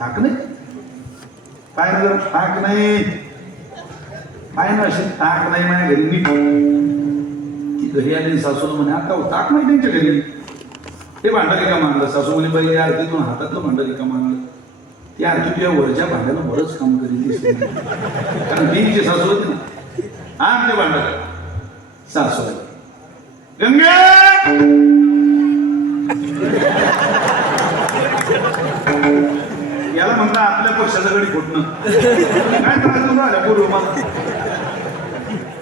टाक नाही काय जर टाक नाही काय ना अशी टाक नाही माझ्या घरी मी ती घरी आली सासूला म्हणे आता टाक नाही त्यांच्या घरी ते भांडं का मागलं सासू म्हणे बाई या अर्धीतून हातातलं भांडं का मागलं ती अर्धी तुझ्या वरच्या भांड्यानं बरंच काम करीत कारण ती सासू होती ना हा ते भांडं सासू गंगे याला म्हणता आपल्या पक्षाचा गडी फुटणं काय त्रास तुला आल्या पूर्व मला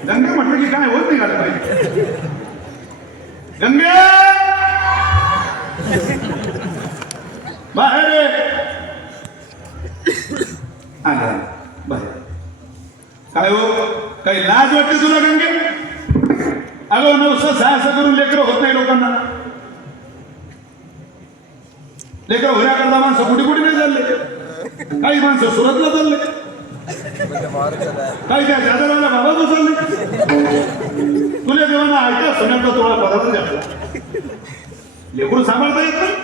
गंगे म्हटलं की काय होत नाही का पाहिजे गंगे बाहेर आला बाहेर काय हो काही लाज वाटते तुला गंगे अगं नवसं सहासं करून लेकरं होत नाही लोकांना लेकरं होण्याकरता माणसं कुठे कुठे नाही चालले काही माणसं सुरतला चालले काही काय दादाला बाबाच चालले तुला देवाना ऐका सोन्याचा थोडा पदार्थ घातला लेकरू सांभाळता येत नाही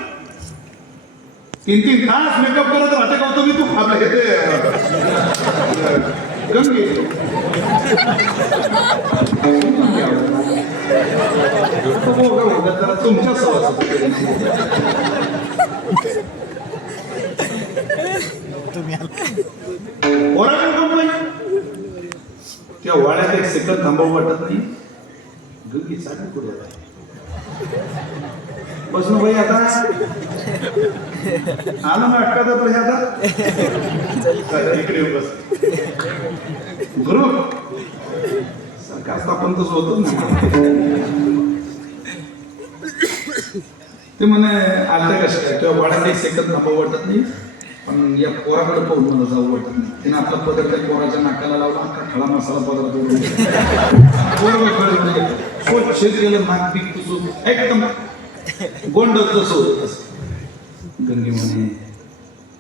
3-3 तास मेकअप करत राहते का तुम्ही तू आपल्या घेते गंगे तुमच्या सवास त्या वाड्यात एक सेकंद थांबवू वाटत नाही गंगी चालू पुढे बस ना भाई आता आलं ना अटकातात भाई आता इकडे बस गुरु सरकार स्थापन तसं होतच ना ते म्हणे आलते कशा काय किंवा वाड्यात एक सेकंद थांबवू वाटत नाही पण या पोराकडे पाहून मला जाऊ वाटत नाही तिने आपला पदार्थ त्या पोराच्या नाकाला लावला अख्खा खडा मसाला पदार्थ स्वच्छ केलं नाक पीक पुसून एकदम गोंडच जसं होत तसं गंगे म्हणे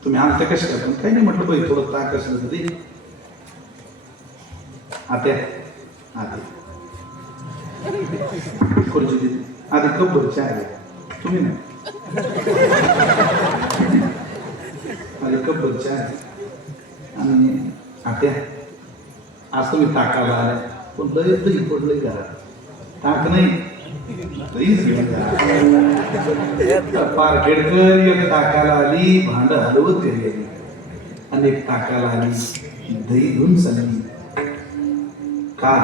तुम्ही आलते कशा काय पण काही नाही म्हटलं बाई थोडं ताक असलं तरी आत्या आधी खुर्ची देते आधी कप चहा आहे तुम्ही नाही आधी कप चहा आहे आणि आत्या आज तुम्ही ताकाला आल्या पण लय दही पडलंय घरात ताक नाही पार खेडकर एक ताकाला आली भांड हलवत घरी आली आणि एक ताकाला आली दही धुवून चालली का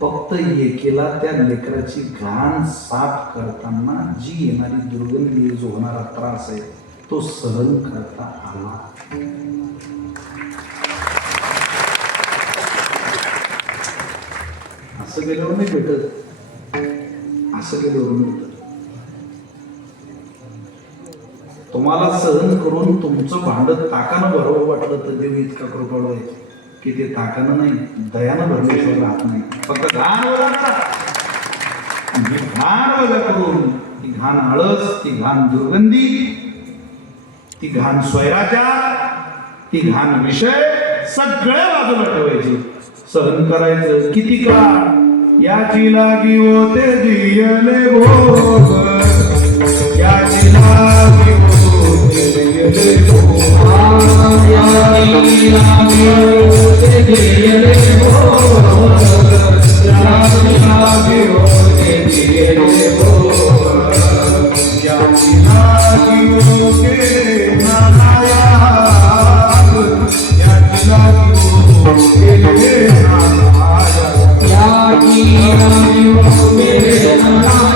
फक्त एकेला त्या लेकराची घाण साफ करताना जी येणारी दुर्गंधी जो होणारा त्रास आहे तो सहन करता आला असं गेल्यावर नाही भेटत असं गेल्यावर मिळतं तुम्हाला सहन करून तुमचं भांड ताकानं भरावं वाटलं तर देव इतका कृपाळू आहे की ते ताकानं नाही दयानं भरल्याशिवाय राहत नाही फक्त घाण वजा करा घाण वजा करून ती घाण आळस ती घाण दुर्गंधी ती घाण स्वैराचार ती घाण विषय सगळे बाजूला ठेवायचे सहन करायचं किती काळ याची लागी होते दियले भोग याची लागी होते दियले भोग याची लागी होते दियले भोग याची लागी होते दियले भोग याची लागी होते नाया याची लागी होते नाया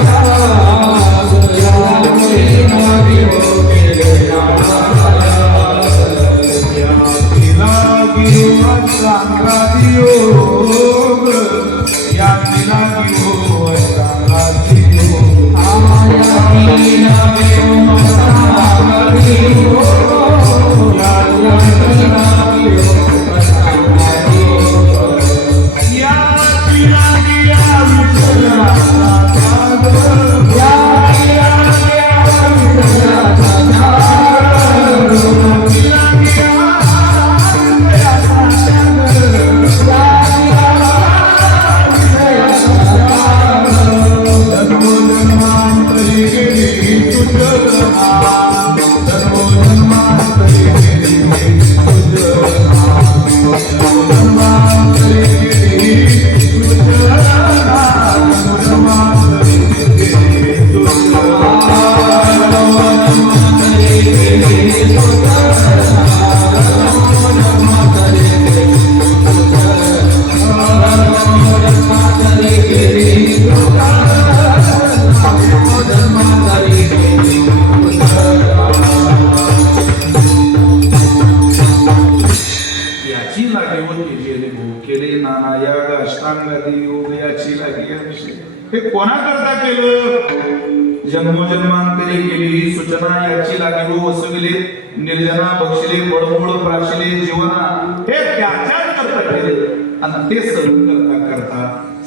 याची लागे होती गेले केले नाना याग अष्टांगादी योग याची लागे अभिषेक हे कोणाकरता केलं जन्मोजन्मांतरी केली ही सूचना याची लागे हो वसविले निर्जना बक्षिले बडबोड प्राशिले जीवना हे त्याच्याच करता केले आणि ते सहन करता करता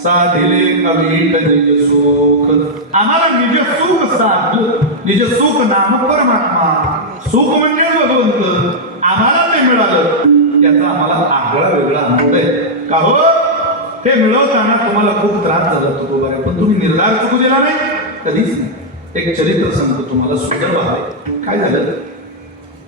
साधिले अवीट निज सुख आम्हाला निज सुख साधलं निज सुख नाम परमात्मा सुख म्हणजे भगवंत आम्हाला ते मिळालं याचा आम्हाला आगळा वेगळा आनंद आहे का हो हे मिळवताना तुम्हाला खूप त्रास झाला तुकोबारे पण तुम्ही निर्धार चुकू दिला नाही कधीच नाही एक चरित्र सांगतो तुम्हाला सुंदर आहे काय झालं